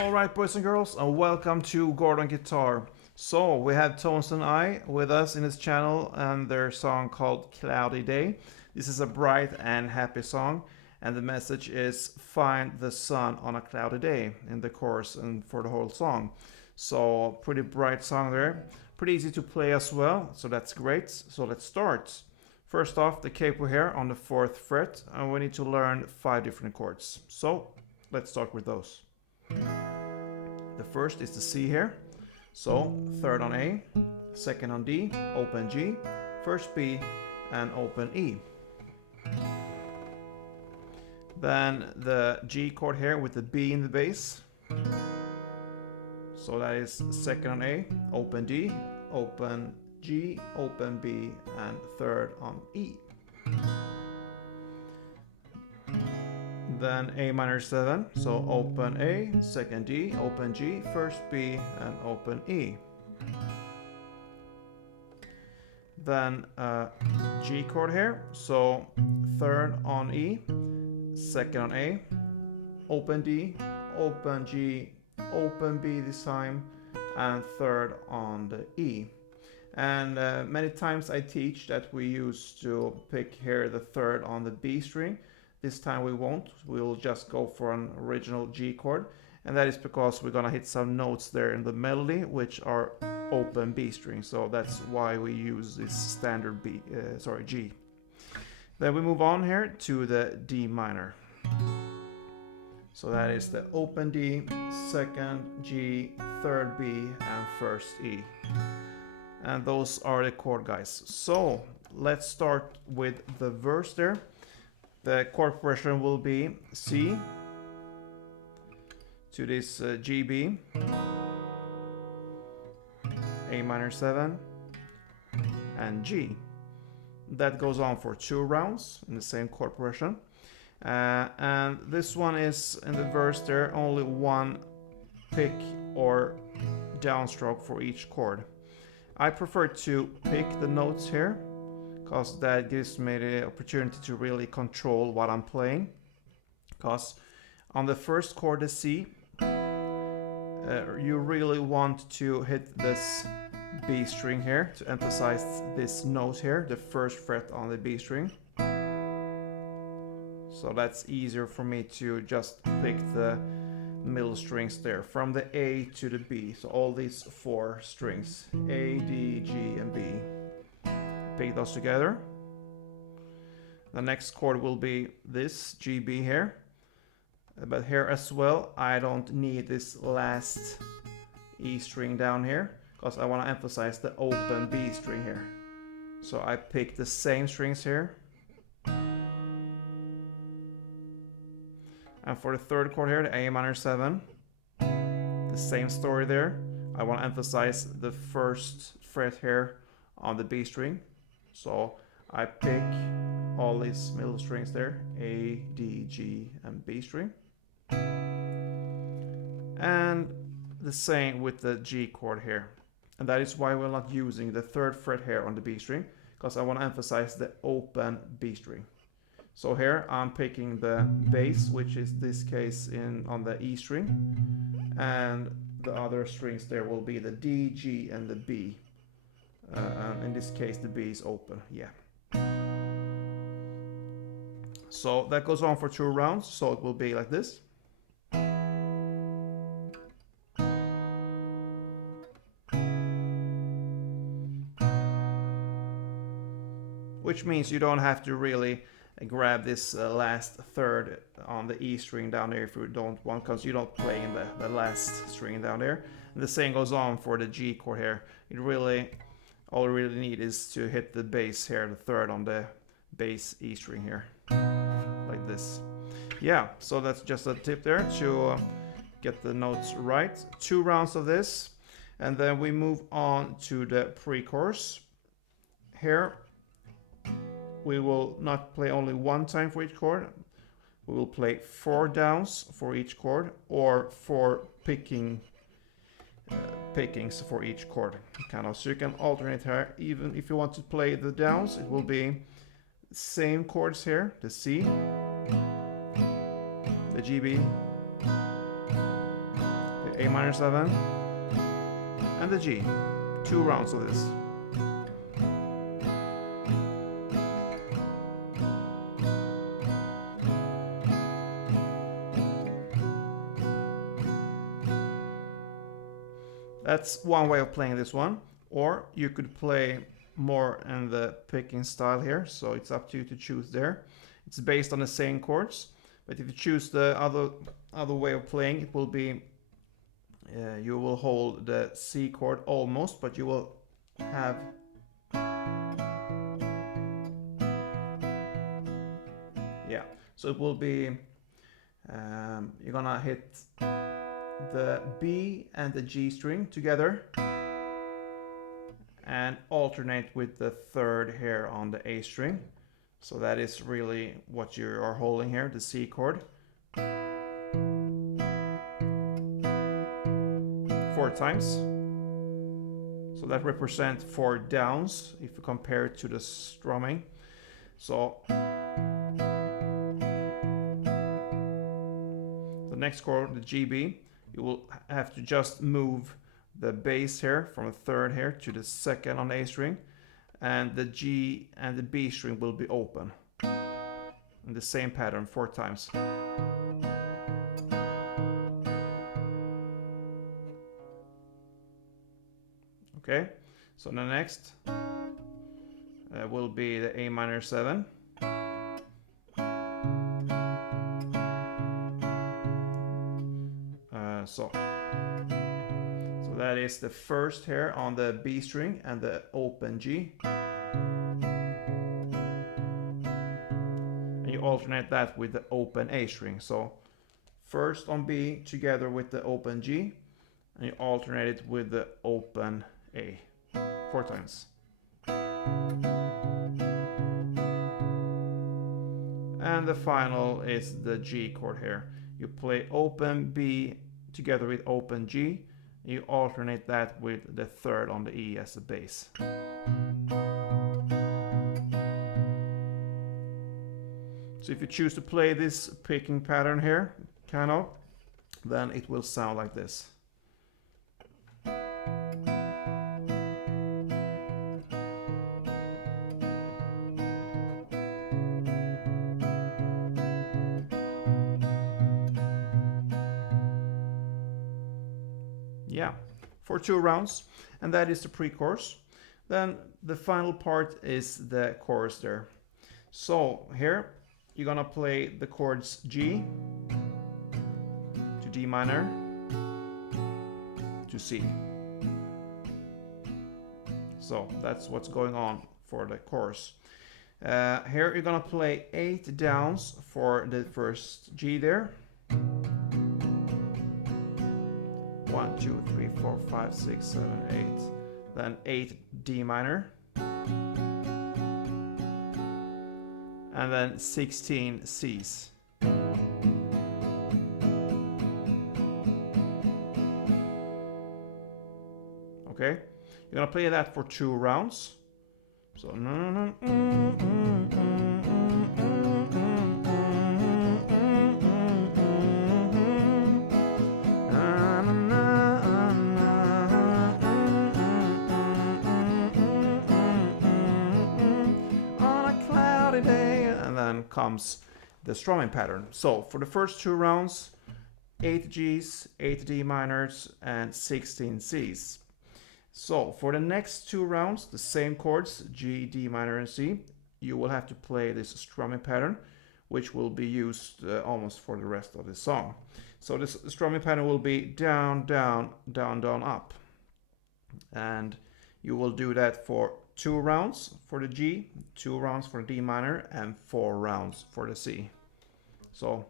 Alright, boys and girls, and welcome to Gordon Guitar. So, we have Tones and I with us in this channel and their song called Cloudy Day. This is a bright and happy song, and the message is find the sun on a cloudy day in the chorus and for the whole song. So, pretty bright song there. Pretty easy to play as well, so that's great. So, let's start. First off, the capo here on the 4th fret, and we need to learn 5 different chords. So, let's start with those. The first is the C here, so 3rd on A, 2nd on D, open G, 1st B, and open E. Then the G chord here with the B in the bass, so that is 2nd on A, open D, open G, open B, and 3rd on E. Then A minor 7, so open A, 2nd D, open G, 1st B, and open E. Then G chord here, so 3rd on E, 2nd on A, open D, open G, open B this time, and 3rd on the E. And many times I teach that we used to pick here the 3rd on the B string. This time we won't, we'll just go for an original G chord, and that is because we're gonna hit some notes there in the melody which are open B string, so that's why we use this standard G. Then we move on here to the D minor. So that is the open D, 2nd G, 3rd B, and 1st E. And those are the chord guys. So let's start with the verse there. The chord progression will be C to this G, B, A minor 7, and G. That goes on for 2 rounds in the same chord progression. And this one is in the verse there only one pick or downstroke for each chord. I prefer to pick the notes here, because that gives me the opportunity to really control what I'm playing. Because on the first chord, the C, you really want to hit this B string here to emphasize this note here, the 1st fret on the B string. So that's easier for me to just pick the middle strings there from the A to the B. So all these 4 strings, A, D, G, and B. Pick those together. The next chord will be this GB here, but here as well I don't need this last E string down here because I want to emphasize the open B string here. So I pick the same strings here. And for the 3rd chord here, the A minor 7, the same story there. I want to emphasize the 1st fret here on the B string. So I pick all these middle strings there, A, D, G, and B string. And the same with the G chord here. And that is why we're not using the 3rd fret here on the B string, because I want to emphasize the open B string. So here I'm picking the bass, which is this case on the E string, and the other strings there will be the D, G, and the B. In this case the B is open, yeah. So that goes on for 2 rounds, so it will be like this. Which means you don't have to really grab this last 3rd on the E string down there if you don't want, because you don't play in the last string down there. And the same goes on for the G chord here. All you really need is to hit the bass here, the 3rd on the bass E string here, like this. Yeah, so that's just a tip there to get the notes right. 2 rounds of this, and then we move on to the pre-chorus. Here we will not play only 1 time for each chord. We will play 4 downs for each chord, or 4 pickings for each chord, kind of. So you can alternate here. Even if you want to play the downs, it will be same chords here: the C, the GB, A minor 7, and the G. 2 rounds of this. That's one way of playing this one, or you could play more in the picking style here, so it's up to you to choose there. It's based on the same chords, but if you choose the other way of playing, it will be you will hold the C chord almost, but you will have so it will be you're gonna hit the B and the G string together and alternate with the third here on the A string. So that is really what you are holding here, the C chord. 4 times. So that represents 4 downs if you compare it to the strumming. So the next chord, the GB, you will have to just move the bass here from the third here to the second on the A string, and the G and the B string will be open in the same pattern 4 times. Okay, so the next will be the A minor 7. So that is the first here on the B string and the open G. And you alternate that with the open A string. So first on B together with the open G, and you alternate it with the open A 4 times. And the final is the G chord here. You play open B together with open G. You alternate that with the third on the E as a bass. So if you choose to play this picking pattern here, kind of, then it will sound like this. Yeah, for 2 rounds, and that is the pre-chorus. Then the final part is the chorus there. So here you're gonna play the chords G to D minor to C. So that's what's going on for the chorus. Here you're gonna play 8 downs for the first G there. 1, 2, 3, 4, 5, 6, 7, 8. Then 8 D minor. And then 16 C's. Okay, you're gonna play that for 2 rounds. So comes the strumming pattern. So for the first 2 rounds, 8 G's, 8 D minors, and 16 C's. So for the next 2 rounds, the same chords, G, D minor, and C, you will have to play this strumming pattern, which will be used almost for the rest of the song. So this strumming pattern will be down, down, down, down, up. And you will do that for 2 rounds for the G, 2 rounds for D minor, and 4 rounds for the C. So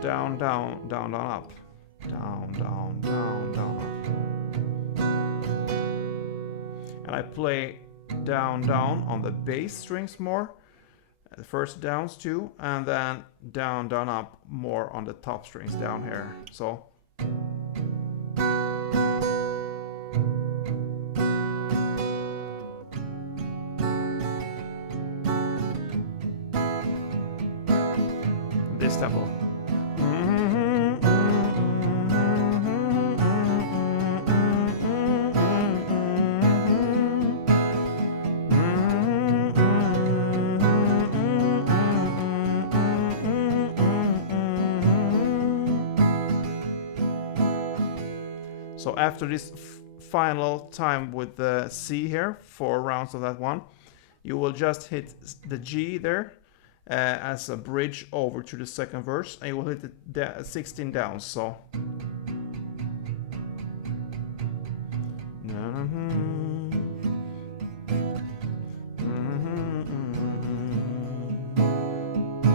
down, down, down, down, up. Down, down, down, down, up. And I play down, down on the bass strings more. The first downs too, and then down, down, up more on the top strings down here. So this tempo. So after this final time with the C here, 4 rounds of that one, you will just hit the G there as a bridge over to the second verse, and you will hit it 16 down. So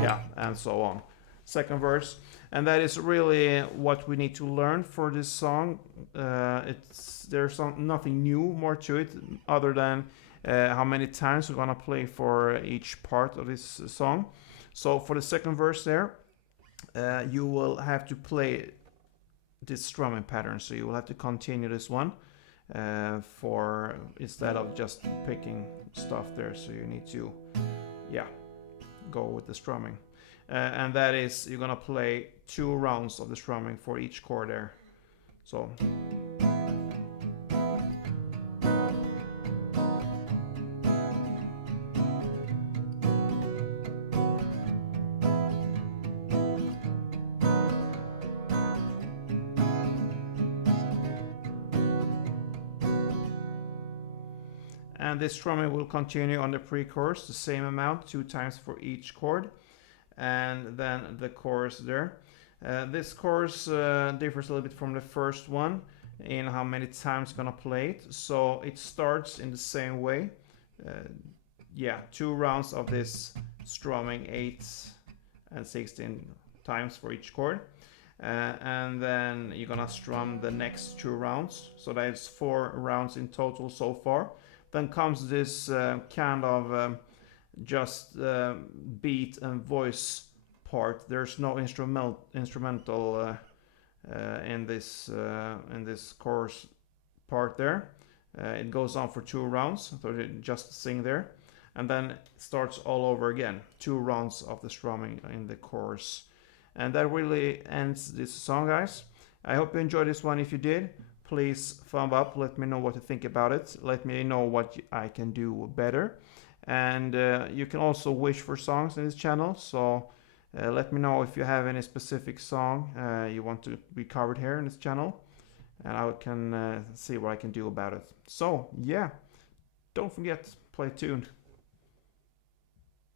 yeah, and so on. Second verse, and that is really what we need to learn for this song. There's nothing new more to it other than how many times we're gonna play for each part of this song. So for the second verse there, you will have to play this strumming pattern. So you will have to continue this one for instead of just picking stuff there. So you need to, yeah, go with the strumming. And that is, you're gonna play 2 rounds of the strumming for each chord there. So and this strumming will continue on the pre-chorus, the same amount, 2 times for each chord. And then the chorus there. This chorus differs a little bit from the first one in how many times gonna play it. So it starts in the same way. Yeah, 2 rounds of this strumming, 8 and 16 times for each chord. And then you're gonna strum the next 2 rounds. So that's 4 rounds in total so far. Then comes this kind of just beat and voice part. There's no instrumental in this chorus part there. It goes on for 2 rounds, so you just sing there, and then it starts all over again. 2 rounds of the strumming in the chorus, and that really ends this song, guys. I hope you enjoyed this one. If you did, please thumb up. Let me know what you think about it. Let me know what I can do better. And you can also wish for songs in this channel, so let me know if you have any specific song you want to be covered here in this channel, and I can see what I can do about it. So yeah, don't forget, play a tune.